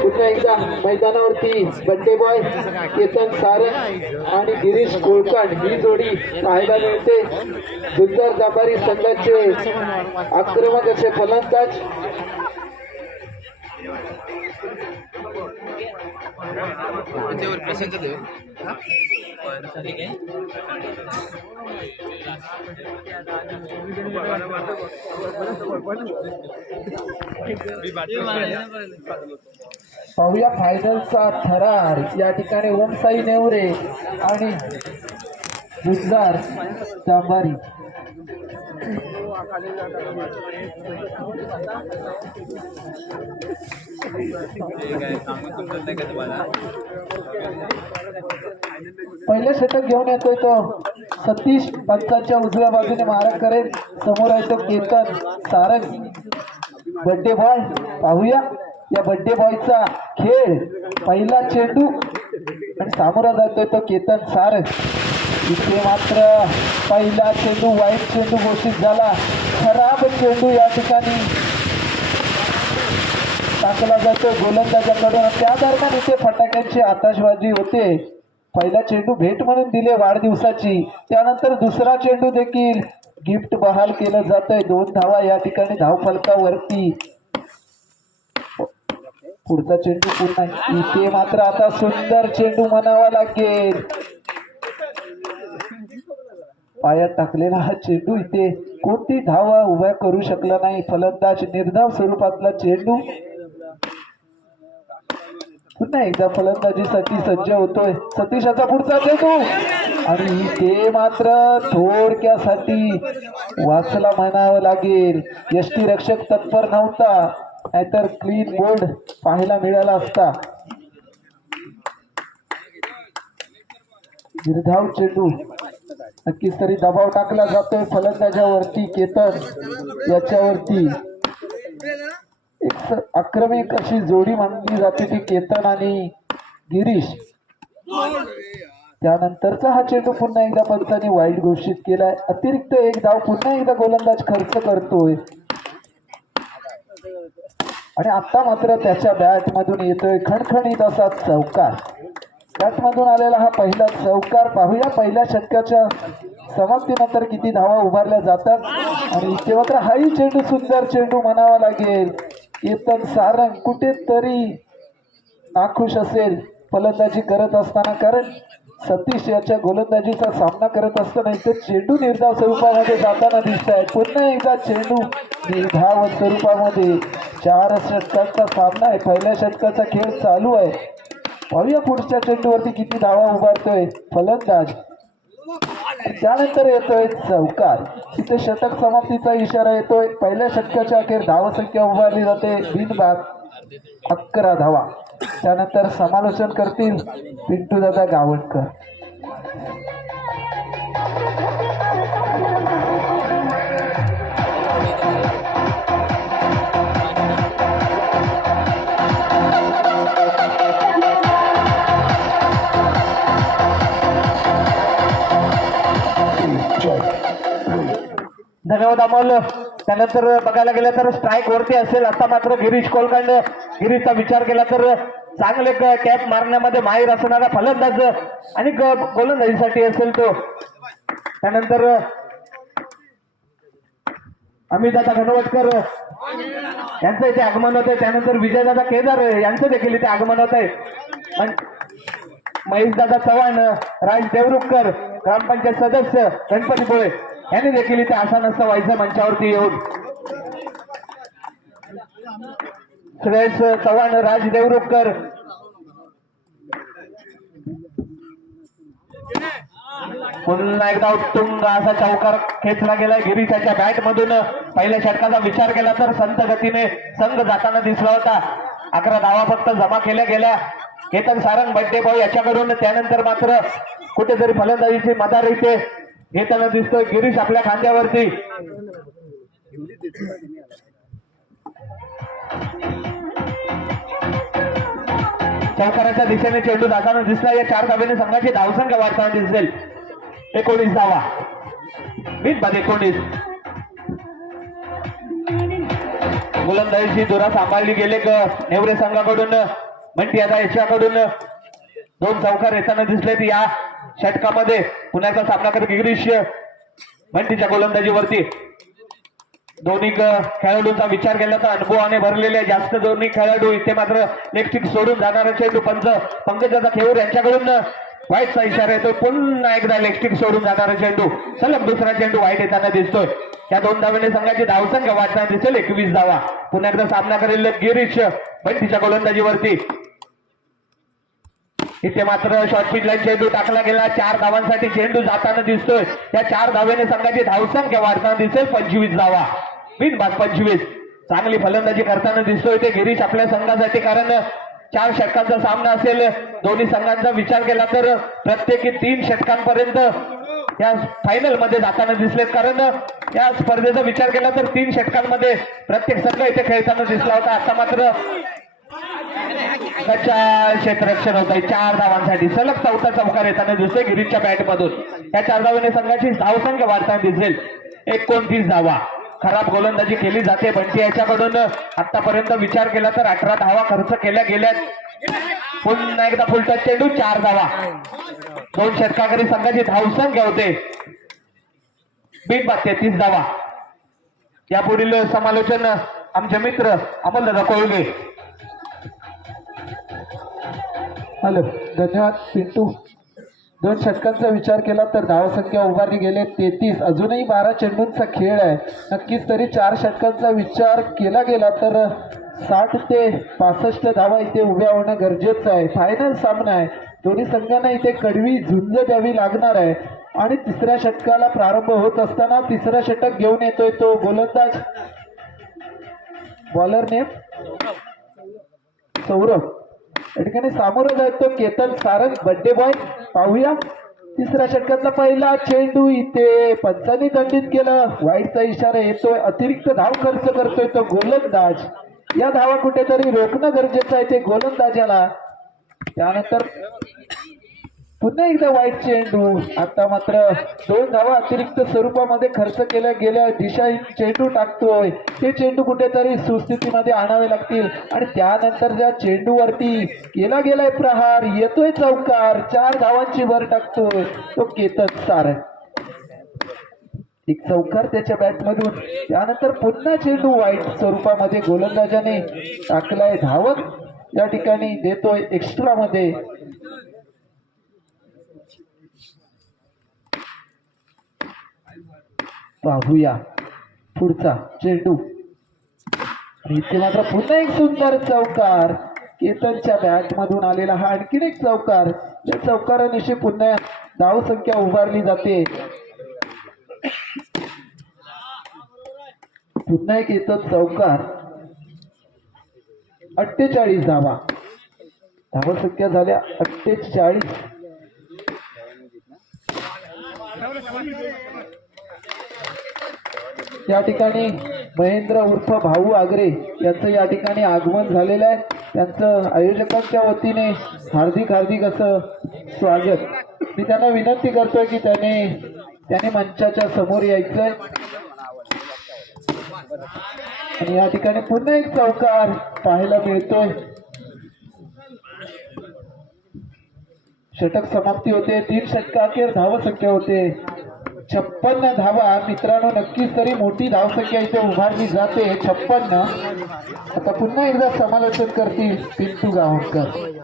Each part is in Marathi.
पुन्हा एकदा मैदानावरती बड्डे बॉय केतन सारंग आणि गिरीश कोळकांड ही जोडी पाहायला मिळते. जुन्नर जांभारी संघाचे आक्रमक असे फलंदाज पाहूया फायनलचा थरार. या ठिकाणी ओमसाई नेवरे आणि जुन्नर जांभारी. पहिलं षटक घेऊन येतोय तो सतीश पंचाच्या उजव्या बाजूने मारा करेल. समोर आहे तो केतन सारंग बड्डे बॉय. पाहूया या बड्डे बॉयचा खेळ. पहिला चेंडू आणि सामोरा जातोय तो केतन सारंग. इथे मात्र पहिला चेंडू वाईट चेंडू घोषित झाला. खराब चेंडू या ठिकाणी टाकला जातो गोलंदाजाकडून. त्या दरम्यान इथे फटाक्यांची आतषबाजी होते. पहिला चेंडू भेट म्हणून दिले वाढदिवसाची. त्यानंतर दुसरा चेंडू देखील गिफ्ट बहाल केलं जातंय. 2 धावा या ठिकाणी धावफलकावरती. पुढचा चेंडू पुन्हा इथे मात्र आता सुंदर चेंडू म्हणावा लागेल. पायात टाकलेला हा चेंडू इथे कोणती धावा उभ्या करू शकला नाही फलंदाज. निर्धाव स्वरूपातला चेंडू. पुन्हा एकदा फलंदाजीसाठी सज्ज होतोय सतीशाचा पुढचा चेंडू आणि ते मात्र थोडक्यासाठी वाचला म्हणावं लागेल. यष्टीरक्षक तत्पर नव्हता, नाहीतर क्लीन बोर्ड पाहायला मिळाला असता. निर्धाव चेंडू. नक्कीच तरी दबाव टाकला जातोय फलंदाजावरती. केतन याच्यावरती एक आक्रमक अशी जोडी मानली जाते ती केतन आणि गिरीश. त्यानंतरचा हा चेंडू पुन्हा एकदा पंचांनी वाईट घोषित केलाय. अतिरिक्त एक धाव पुन्हा एकदा गोलंदाज खर्च करतोय आणि आता मात्र त्याच्या बॅट मधून येतोय खणखणीत असा चौकार. बॅट मधून आलेला हा पहिला चौकार. पाहूया पहिल्या षटकाच्या समाप्तीनंतर किती धावा उभारल्या जातात. आणि इथे मात्र हाही चेंडू सुंदर चेंडू म्हणावा लागेल. केतन सारंग कुठेतरी नाखुश असेल फलंदाजी करत असताना, कारण सतीश याच्या गोलंदाजीचा सामना करत असताना इथे चेंडू निर्धाव स्वरूपामध्ये जाताना दिसत आहे. पुन्हा एकदा चेंडू निर्धाव स्वरूपामध्ये. 4 षटकांचा सामना आहे. पहिल्या षटकाचा खेळ चालू आहे. पाहूया पुढच्या चेंडूवरती किती धावा उभारतोय फलंदाज. त्यानंतर येतोय चौकार. इथे षटक समाप्तीचा इशारा येतोय. पहिल्या षटकाच्या अखेर धावसंख्या उभारली जाते बिनबाद 11 धावा. त्यानंतर समालोचन करतील पिंटू दादा गावणकर. धन्यवाद अमोल. त्यानंतर बघायला गेलं तर स्ट्राईक वरती असेल आता मात्र गिरीश कोलकांड. गिरीशचा विचार केला तर चांगले कॅप मारण्यामध्ये माहीर असणारा फलंदाज आणि गोलंदाजीसाठी असेल तो. त्यानंतर अमितदादा घनवटकर यांचं इथे आगमन होत आहे. त्यानंतर विजयदादा केदार यांचं देखील इथे आगमन होत आहे. महेशदादा चव्हाण, राज देवरुखकर, ग्रामपंचायत सदस्य गणपतीपुळे यांनी देखील इथे आसानस्थ व्हायचं मंचावरती येऊन. श्रेयस चव्हाण, राज देवरुखकर, पुन्हा एकदा उत्तुंग असा चौकार खेचला गेलाय गिरीशाच्या बॅट मधून. पहिल्या षटकाचा विचार केला तर संत गतीने संघ जाताना दिसला होता. 11 धावा फक्त जमा केल्या गेल्या केतन सारंग बड्डे बॉय याच्याकडून. त्यानंतर मात्र कुठेतरी फलंदाजीची मदार इथे घेताना दिसतोय गिरीश आपल्या खांद्यावरती. चौकाराच्या दिशेने चेंडू जाताना दिसला. या 4 धाब्याने संघाची धावसंख्या वाढताना दिसेल 19 धावा. 20 बाद 19. गोलंदाजीची धुरा सांभाळली गेले नेवरे संघाकडून. म्हणती आता याच्याकडून 2 चौकार येताना दिसलेत या षटकामध्ये. पुण्याचा सामना करत गिरीश म्हणतीच्या गोलंदाजीवरती. दोन्ही खेळाडूंचा विचार केला तर अनुभवाने भरलेले जास्त दोन्ही खेळाडू. इथे मात्र लेग स्टिक सोडून जाणारा चेंडू पंकजाचा खेळूर यांच्याकडून वाईटचा इशारा येतो. पुन्हा एकदा लेग स्टिक सोडून जाणारा चेंडू. सलग दुसरा चेंडू वाईट येताना दिसतोय. या 2 धावेने संघाची धावसंख्या वाढताना दिसेल 21 धावा. पुन्हा एकदा सामना करेल गिरीश म्हणतीच्या गोलंदाजीवरती. इथे मात्र शॉर्ट पिच लाईन चेंडू टाकला गेला. 4 धावांसाठी चेंडू जाताना दिसतोय. या 4 धावेने संघाची धावसंख्या वाढताना दिसेल 25 धावा. 20 बाद 25. चांगली फलंदाजी करताना दिसतोय ते गिरीश आपल्या संघासाठी. कारण 4 षटकांचा सामना असेल. दोन्ही संघांचा विचार केला तर प्रत्येकी 3 षटकांपर्यंत या फायनल मध्ये जाताना दिसलेत. कारण या स्पर्धेचा विचार केला तर 3 षटकांमध्ये प्रत्येक संघ इथे खेळताना दिसला होता. आता मात्र क्षेत्ररक्षण होत आहे 4 धावांसाठी. सलग 4था चौकार येताना दिसतोय गिरीशच्या बॅट मधून. या 4 धावेने संघाची धावसंख्या वाढताना दिसेल 29 धावा. खराब गोलंदाजी केली जाते बंटी याच्याकडून. आतापर्यंत विचार केला तर 18 धावा खर्च केल्या गेल्यात. पुन्हा एकदा फुलटच चेंडू 4 धावा. 2 षटकाकरी संघाची धावसंख्या होते 20 बाद 33 धावा. यापुढील समालोचन आमचे मित्र अमोलदादा कोळगे. हॅलो, धन्यवाद पिंटू. 2 षटकांचा विचार केला तर धावसंख्या उभारली गेले 33. अजूनही 12 चेंडूंचा खेळ आहे. नक्कीच तरी 4 षटकांचा विचार केला गेला तर 60 ते 65 धावा इथे उभ्या होणं गरजेचं आहे. फायनल सामना आहे. दोन्ही संघांना इथे कडवी झुंज द्यावी लागणार आहे. आणि 3ऱ्या षटकाला प्रारंभ होत असताना 3रं षटक घेऊन येतोय तो गोलंदाज बॉलरने सौरभ. या ठिकाणी सामोरं जायत तो केतन सारंग बड्डे बॉय. पाहूया 3ऱ्या षटकातला पहिला चेंडू. इथे पंचांनी दंडित केलं. वाईटचा इशारा येतोय. अतिरिक्त धाव खर्च करतोय तो गोलंदाज. या धावा कुठेतरी रोखणं गरजेचं आहे ते गोलंदाजाला. त्यानंतर पुन्हा एकदा वाईट चेंडू. आता मात्र 2 धावा अतिरिक्त स्वरूपामध्ये खर्च केल्या गेल्या. दिशा चेंडू टाकतोय. ते चेंडू कुठेतरी सुस्थितीमध्ये आणावे लागतील. आणि त्यानंतर ज्या चेंडूवरती केला गेलाय प्रहार, येतोय चौकार. 4 धावांची भर टाकतोय तो केतन सारंग. एक चौकार त्याच्या बॅटमधून. त्यानंतर पुन्हा चेंडू वाईट स्वरूपामध्ये गोलंदाजाने टाकलाय. धावत या ठिकाणी देतोय एक्स्ट्रा मध्ये. पाहूया पुढचा चेंडू. इथे मात्र पुन्हा एक सुंदर चौकार. केतनच्या बॅट मधून आलेला हा आणखीन एक चौकार. या चौकारानिशी पुन्हा धावसंख्या उभारली जाते. पुन्हा एक येतो चौकार. 48 धावा. धावसंख्या झाल्या 48. या ठिकाणी महेंद्र उर्फ भाऊ आगरे यांचं या ठिकाणी आगमन झालेलं आहे. त्यांचं आयोजकांच्या वतीने हार्दिक असं स्वागत. मी त्यांना विनंती करतोय की त्याने मंचाच्या समोर यायचंय. आणि या ठिकाणी पुन्हा एक चौकार पाहायला मिळतोय. षटक समाप्ती होते. 3 षटकाखेर धावसंख्या होते 56 धावा. मित्रांनो, नक्कीच तरी मोठी धावसंख्या इथे उभारली जाते 56. आता पुन्हा एकदा समालोचन करतील पिंटू गावकर.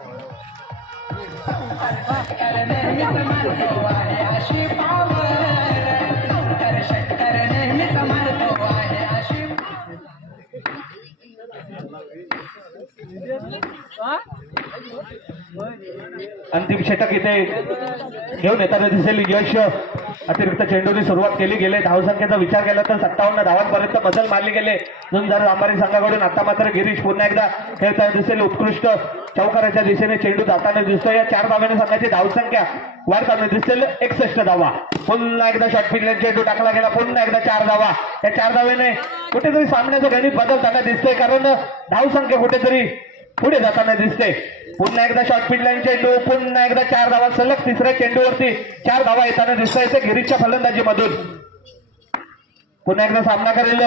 अंतिम षटक इथे घेऊन येताना दिसेल यश. अतिरिक्त चेंडूने सुरुवात केली गेले. धावसंख्येचा विचार केला तर 57 धावांपर्यंत बदल मारले गेले झुंजार अंबारी संघाकडून. आता मात्र गिरीश पुन्हा एकदा खेळताना दिसेल. उत्कृष्ट चौकाराच्या दिशेने चेंडू जाताना दिसतो. या 4 धाव्याने संघाची धावसंख्या वाढताना दिसेल 61 धावा. पुन्हा एकदा शॉर्ट पिच लाईन चेंडू टाकला गेला. पुन्हा एकदा 4 धावा. या 4 धाव्याने कुठेतरी सामन्याचं गणित बदलताना दिसतंय. कारण धावसंख्या कुठेतरी पुढे जाताना दिसते. पुन्हा एकदा शॉर्ट पिट लाईन चेंडू, पुन्हा एकदा 4 धावा सलग तिसऱ्या चेंडूवरती 4 धावा येताना दिसत आहे गिरीशच्या फलंदाजीमधून. पुन्हा एकदा सामना करेल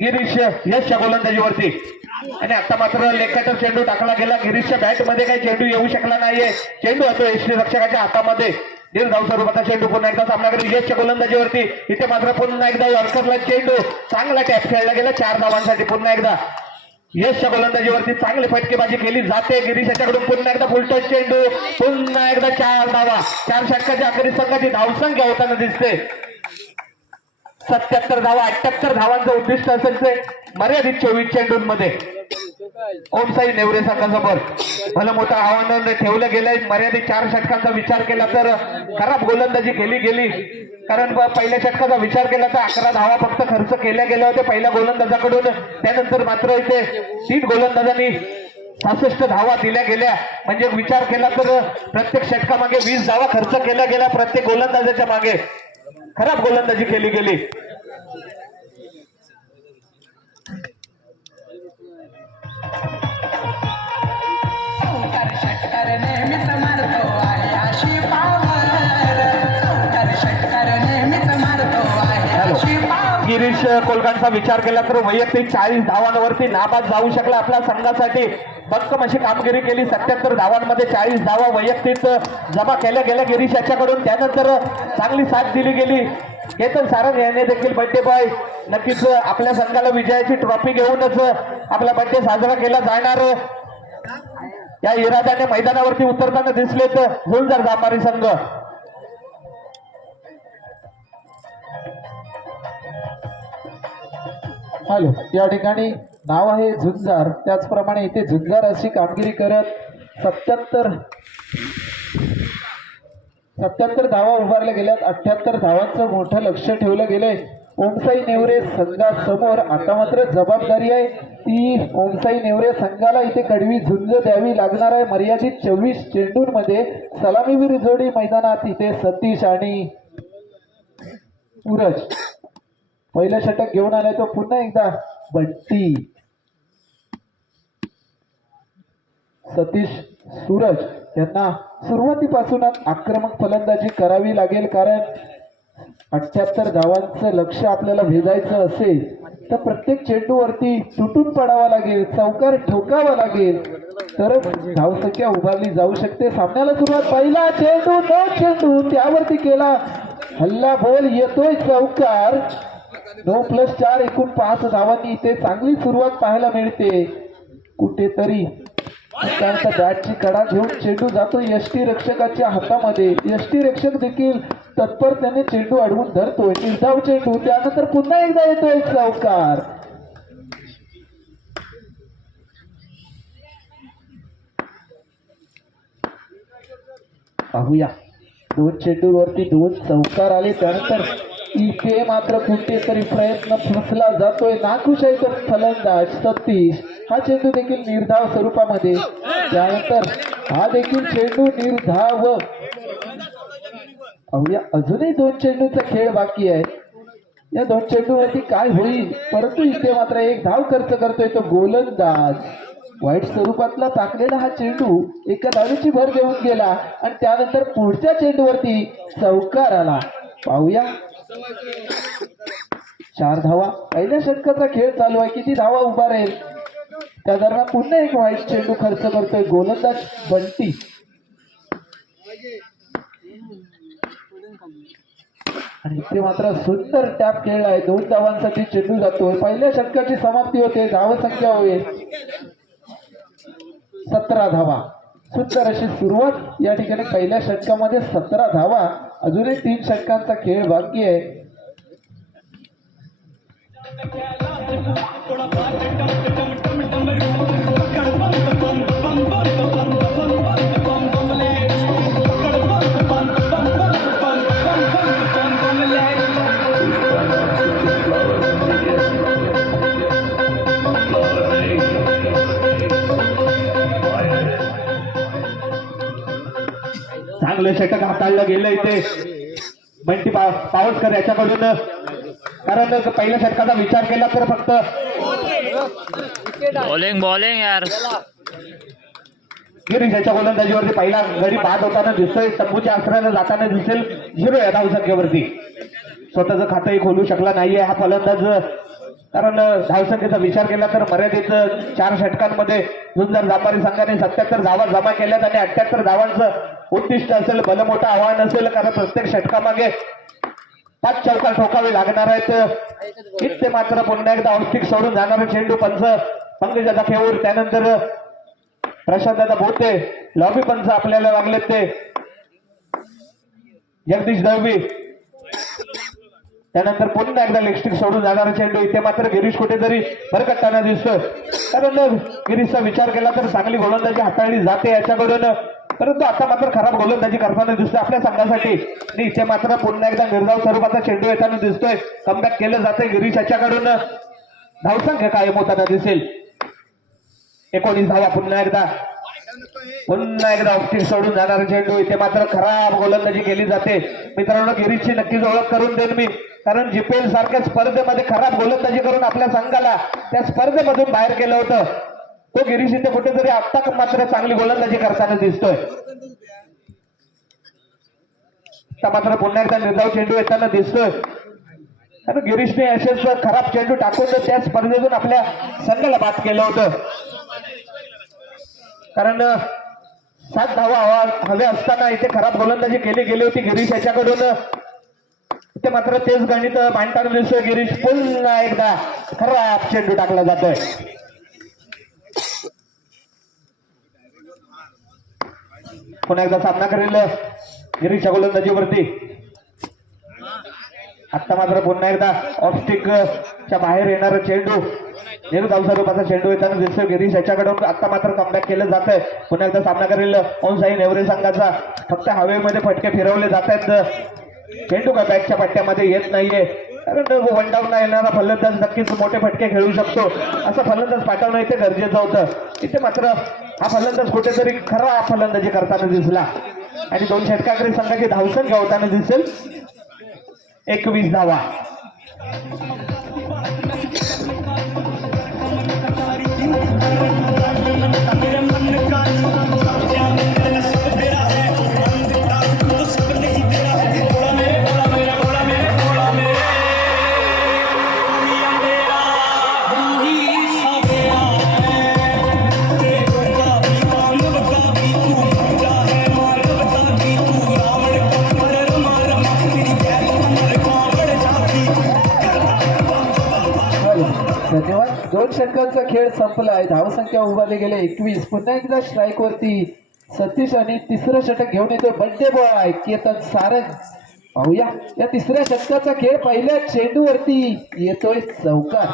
गिरीश यशच्या गोलंदाजीवरती. आणि आता मात्र लेखाचा चेंडू टाकला गेला. गिरीशच्या बॅट मध्ये काही चेंडू येऊ शकला नाहीये. चेंडू असतो यष्टी रक्षकाच्या हातामध्ये. निर्धाव स्वरूपाचा चेंडू पुन्हा एकदा सामना करेल यशच्या गोलंदाजीवरती. इथे मात्र पुन्हा एकदा यॉर्करला चेंडू चांगला टॅप खेळला गेला 4 धावांसाठी. पुन्हा एकदा यशच्या गोलंदाजीवरती चांगली फटकेबाजी केली जाते गिरीश याच्याकडून. पुन्हा एकदा फुलटॉस चेंडू, पुन्हा एकदा 4 धावा. 4 षटकाच्या अखेरीस संघाची धावसंख्या होताना दिसते 77 धावा. 78 धावांचं उद्दिष्ट असेल ते मर्यादित 24 चेंडूंमध्ये. ओमसाई नेवरे संघासमोर भलं मोठं आव्हान ठेवलं गेलंय. मर्यादित 4 षटकांचा विचार केला तर खराब गोलंदाजी केली गेली. कारण पहिल्या षटकाचा विचार केला तर 11 धावा फक्त खर्च केल्या गेल्या होत्या पहिल्या गोलंदाजाकडून. त्यानंतर मात्र इथे 3 गोलंदाजांनी 66 धावा दिल्या गेल्या. म्हणजे विचार केला तर प्रत्येक षटकामागे 20 धावा खर्च केल्या गेल्या प्रत्येक गोलंदाजाच्या मागे. खराब गोलंदाजी केली गेली. गिरीश कोलकांचा विचार केला तर वैयक्तिक 40 धावांवरती नाबाद जाऊ शकला आपल्या संघासाठी. भक्कम अशी कामगिरी केली. 77 धावांमध्ये 40 धावा वैयक्तिक जमा केल्या गेल्या गिरीश याच्याकडून. त्यानंतर चांगली साथ दिली गेली. केतन सारंग याने देखील बड्डे बॉय नक्कीच आपल्या संघाला विजयाची ट्रॉफी घेऊनच आपला बड्डे साजरा केला जाणार या इराद्याने मैदानावरती उतरताना दिसलेत झुंजार जांभारी संघ. हॅलो, या ठिकाणी नाव आहे झुंजार. त्याचप्रमाणे इथे झुंजार अशी कामगिरी करत 77 धावा उभारल्या गेल्यात. 78 धावांचं मोठं लक्ष ठेवलं गेलंय ओमसाई नेवरे संघासमोर. आता मात्र जबाबदारी आहे ती ओमसाई नेवरे संघाला इथे कडवी झुंज द्यावी लागणार आहे. मर्यादित 24 चेंडूंमध्ये सलामीवीर जोडी मैदानात. इथे सतीश आणि सूरज पहिलं षटक घेऊन आलाय तो पुन्हा एकदा बंटी. सतीश सूरज यांना सुरुवातीपासूनच आक्रमक फलंदाजी करावी लागेल. कारण 78 धावांचं लक्ष आपल्याला भेदायचं असेल तर प्रत्येक चेंडूवरती तुटून पडावा लागेल, चौकार ठोकावा लागेल, तरच धावसंख्या उभारली जाऊ शकते. सामन्याला सुरुवात. पहिला चेंडू, 2 चेंडू त्यावरती केला हल्ला. बॉल येतोय चौकार. 9+4 एकूण 5 धावांनी इथे चांगली सुरुवात पाहायला मिळते. कुठेतरी त्यानंतर बॅटची कडा घेऊन चेंडू जातो यष्टी रक्षकाच्या हातामध्ये. यष्टी रक्षक देखील तत्पर त्याने चेंडू अडवून धरतोय. निर्धाव चेंडू, त्यानंतर पुन्हा एकदा येतोय चौकार. पाहूया 2 चेंडूवरती 2 चौकार आले. त्यानंतर इथे मात्र कुठेतरी प्रयत्न फसला जातोय. नाखुश आहे तो फलंदाज सतीश. हा चेंडू देखील निर्धाव स्वरूपामध्ये. त्यानंतर हा देखील चेंडू निर्धाव. पाहूया अजूनही 2 चेंडूचा खेळ बाकी आहे. या 2 चेंडूवरती काय होईल, परंतु इथे मात्र 1 धाव खर्च करतोय तो गोलंदाज. वाईट स्वरूपातला टाकलेला हा चेंडू एका धावेची भर देऊन गेला आणि त्यानंतर पुढच्या चेंडूवरती चौकार आला. पाहूया 4 धावा. पहिल्या षटकाचा खेळ चालू आहे. किती धावा उभा राहील त्या दरम्यान पुन्हा एक वाईट चेंडू खर्च करतोय गोलंदाज बंटी. आणि इथे मात्र सुंदर टॅप खेळला आहे. 2 धावांसाठी चेंडू जातोय. पहिल्या षटकाची समाप्ती होते. धावसंख्या होईल 17 धावा. सुंदर अशी सुरुवात या ठिकाणी पहिल्या षटकामध्ये 17 धावा. अजूनही 3 षटकांचा खेळ बाकी आहे. चांगलं षटक हाताळलं गेलं इथे. बंटी पावसकर याच्याकडून कारण पहिल्या षटकाचा विचार केला तर फक्त बॉलिंग बॉलिंग यार. गिरीश याच्या गोलंदाजीवरती पहिला गडी बाद होताना दिसतोय. तंबूच्या आश्रयाला जाताना दिसेल 0 या धावसंख्येवरती. स्वतःचं खातंही खोलू शकला नाहीये हा फलंदाज. कारण धावसंख्येचा विचार केला तर मर्यादित 4 षटकांमध्ये झुंजार व्यापारी संघाने 77 धावा जमा केल्यात आणि 78 धावांचं उद्दिष्ट असेल. भलं मोठं आव्हान असेल कारण प्रत्येक षटकामागे 5 चौकार ठोकावे लागणार आहेत. इथे मात्र पुन्हा एकदा ऑफस्टिक सोडून जाणारा चेंडू पंकजाचा खेळूर, त्यानंतर प्रशांतदा भोते लॉबी पंच आपल्याला लागलेत ते जगदीश दळवी, त्यानंतर पुन्हा एकदा लेगस्टिक सोडून जाणारा चेंडू. इथे मात्र गिरीश कुठेतरी भरकटताना दिसतोय. कारण गिरीशचा विचार केला तर चांगली गोलंदाजी हाताळली जाते याच्याकडून, परंतु आता मात्र खराब गोलंदाजी करताना दिसतोय आपल्या संघासाठी. आणि इथे मात्र पुन्हा एकदा निर्धाव स्वरूपाचा चेंडू येताना दिसतोय. कमबॅक केलं जाते गिरीश याच्याकडून. धावसंख्या कायम होताना दिसेल. 19 धावा. पुन्हा एकदा ऑफस्टिक सोडून जाणारा चेंडू. इथे मात्र खराब गोलंदाजी केली जाते. मित्रांनो, गिरीशची नक्कीच ओळख करून देईन मी, कारण जीपीएल सारख्या स्पर्धेमध्ये खराब गोलंदाजी करून आपल्या संघाला त्या स्पर्धेमधून बाहेर केलं होतं. तो गिरीश इथे कुठेतरी आता मात्र चांगली गोलंदाजी करताना दिसतोय. आता मात्र पुन्हा एकदा निर्धाव चेंडू येताना दिसतोय. कारण गिरीशने असेच खराब चेंडू टाकून त्या स्पर्धेतून आपल्या संघाला बाद केलं होतं. कारण 7 धावा हवे असताना इथे खराब गोलंदाजी केली गेली होती गिरीश याच्याकडून. इथे मात्र तेच गणित मांडताना दिसतोय गिरीश. पुन्हा एकदा खराब चेंडू टाकला जातोय. पुन्हा एकदा सामना करेल गिरीशच्या गोलंदाजीवरती. आता मात्र पुन्हा एकदा ऑफस्टिकच्या बाहेर येणारा चेंडू, निर्धाव स्वरूपाचा चेंडू येताना दिसतोय गिरीश याच्याकडून. आता मात्र कमबॅक केलं जात आहे. पुन्हा एकदा सामना करेल ओंसाई नेवरे संघाचा. फक्त हवेमध्ये फटके फिरवले जात आहेत. चेंडू काय बॅटच्या पट्ट्यामध्ये येत नाहीये. कारण वन डाऊन येणारा फलंदाज नक्कीच मोठे फटके खेळू शकतो. असं फलंदाज पाठवणं इथे गरजेचं होतं. इथे मात्र हा फलंदाज कुठेतरी खरा फलंदाजी करताना दिसला आणि 2 षटकाकडे संघाची धावसंख्या होताना दिसेल 21 धावा. धन्यवाद. 2 षटकांचा खेळ संपलाय. धावसंख्या उभारले गेले 21. पुन्हा एकदा स्ट्राईक वरती सतीश आणि तिसरं षटक घेऊन येतोय बड्डे बॉय केतन सारंग. पाहूया या तिसऱ्या षटकाचा खेळ. पहिल्या चेंडूवरती येतोय चौकार.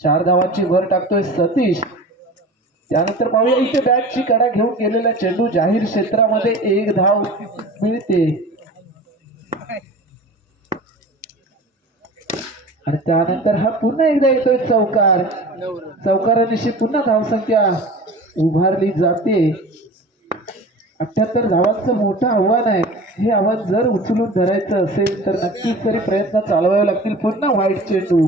4 धावांची भर टाकतोय सतीश. त्यानंतर पाहूया इथे बॅटची कडा घेऊन गेलेला चेंडू जाहीर क्षेत्रामध्ये 1 धाव मिळते. आणि त्यानंतर हा पुन्हा एकदा येतोय चौकार. चौकारानिशी पुन्हा धावसंख्या उभारली जाते. 78 धावांचं मोठं आव्हान आहे. हे आव्हान जर उचलून धरायचं असेल तर नक्कीच तरी प्रयत्न चालवावे लागतील. पुन्हा व्हाईट चेंडू.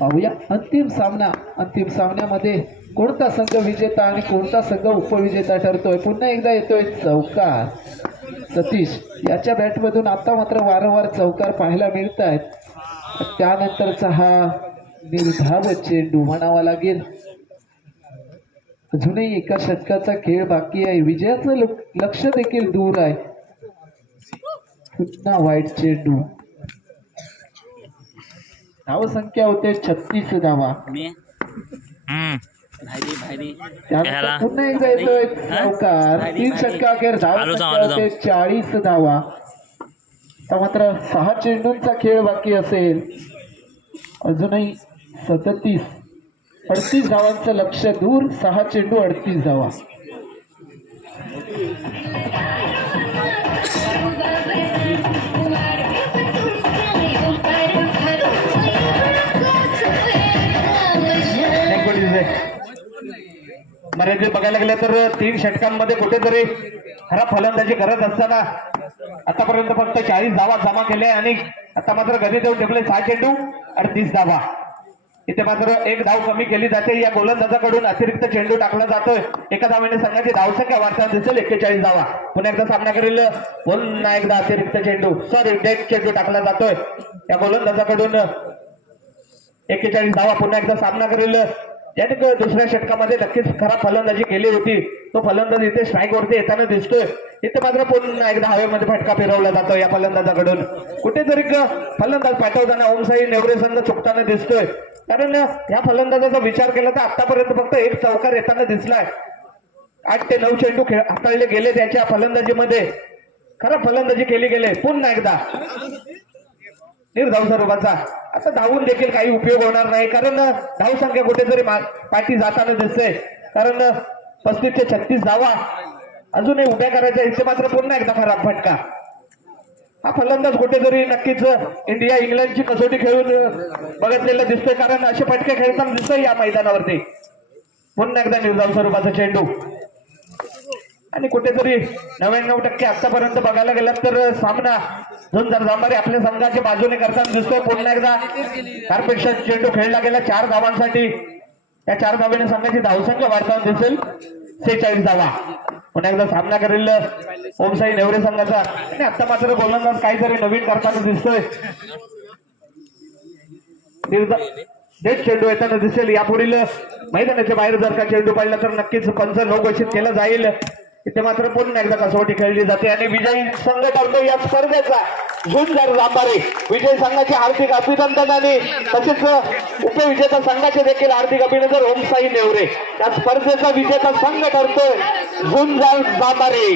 पाहूया अंतिम सामना. अंतिम सामन्यामध्ये कोणता संघ विजेता आणि कोणता संघ उपविजेता ठरतोय. पुन्हा एकदा येतोय चौकार. सतीश याच्या बॅटमधून आता मात्र वारंवार चौकार पाहायला मिळत आहेत. त्यानंतरचा हा निर्धाव चेंडू म्हणावा लागेल. अजूनही एका षटकाचा खेळ बाकी आहे. विजयाचं लक्ष देखील दूर आहे. पुन्हा वाईट चेंडू. धावसंख्या होते 36 धावा. त्यानंतर पुन्हा एकदा येतोय चौकार. 3 षटका अखेर धावसंख्या होते 40 धावा. आता मात्र 6 चेंडूंचा खेळ बाकी असेल. अजूनही 38 धावांचं लक्ष दूर. 6 चेंडू 38 धावा. मर्यादित बघायला गेलं तर 3 षटकांमध्ये कुठेतरी खराब फलंदाजी करत असताना आतापर्यंत फक्त 40 धावा जमा केल्या आणि आता मात्र गदी देऊन ठेवले 6 चेंडू 38 धावा. इथे मात्र एक धाव कमी केली जाते. या गोलंदाजाकडून अतिरिक्त चेंडू टाकला जातोय. एका धावेने संघाची धावसंख्या वाढताना दिसेल 41 धावा. पुन्हा एकदा सामना करेल. पुन्हा एकदा अतिरिक्त चेंडू डेड चेंडू टाकला जातोय या गोलंदाजाकडून. 41 धावा. पुन्हा एकदा सामना करेल. याने दुसऱ्या षटकामध्ये नक्कीच खराब फलंदाजी केली होती. तो फलंदाज इथे स्ट्राईक वरती येताना दिसतोय. इथे मात्र पुन्हा एकदा हवेमध्ये फटका फिरवला जातो या फलंदाजाकडून. कुठेतरी फलंदाज पाठवताना ओमसाई नेवरे संघ चुकताना दिसतोय. कारण या फलंदाजाचा विचार केला तर आतापर्यंत फक्त एक चौकार येताना दिसलाय. 8 ते 9 चेंडू हाताळले गेले त्याच्या फलंदाजीमध्ये. खराब फलंदाजी केली गेले. पुन्हा एकदा निर्धाव स्वरूपाचा. आता धावून देखील काही उपयोग होणार नाही कारण धावसंख्या कुठेतरी पाठी जाताना दिसते. कारण 35 ते 36 धावा अजूनही उभ्या करायच्या. इथे मात्र पुन्हा एकदा खराब फटका. हा फलंदाज कुठेतरी नक्कीच इंडिया इंग्लंडची कसोटी खेळून बघितलेला दिसतोय कारण असे फटके खेळताना दिसतोय या मैदानावरती. पुन्हा एकदा निर्धाव स्वरूपाचा चेंडू आणि कुठेतरी 99% आतापर्यंत बघायला गेलात तर सामना झुंजार जांभारे आपल्या संघाच्या बाजूने करताना दिसतोय. पुन्हा एकदा कारपेक्षा चेंडू खेळला गेला 4 धावांसाठी. त्या 4 धावेने संघाची धावसंख्या वाढताना दिसेल 46 धावा. पुन्हा एकदा सामना करेल ओमसाई नेवरे संघाचा. आणि आता मात्र गोलंदाज काहीतरी नवीन करताना दिसतोय. डेड चेंडू येताना दिसेल. यापुढील मैदानाच्या बाहेर जर का चेंडू पडला तर नक्कीच पंच नो घोषित केलं जाईल. इथे मात्र पुन्हा एकदा कसोटी खेळली जाते आणि विजयी संघ ठरतो या स्पर्धेचा झुंजार जांभारे. विजयी संघाचे हार्दिक अभिनंदन आणि तसेच उपविजेता संघाचे देखील हार्दिक अभिनंदन. ओमसाई नेवरे या स्पर्धेचा विजेता संघ ठरतोय झुंजार जांभारे.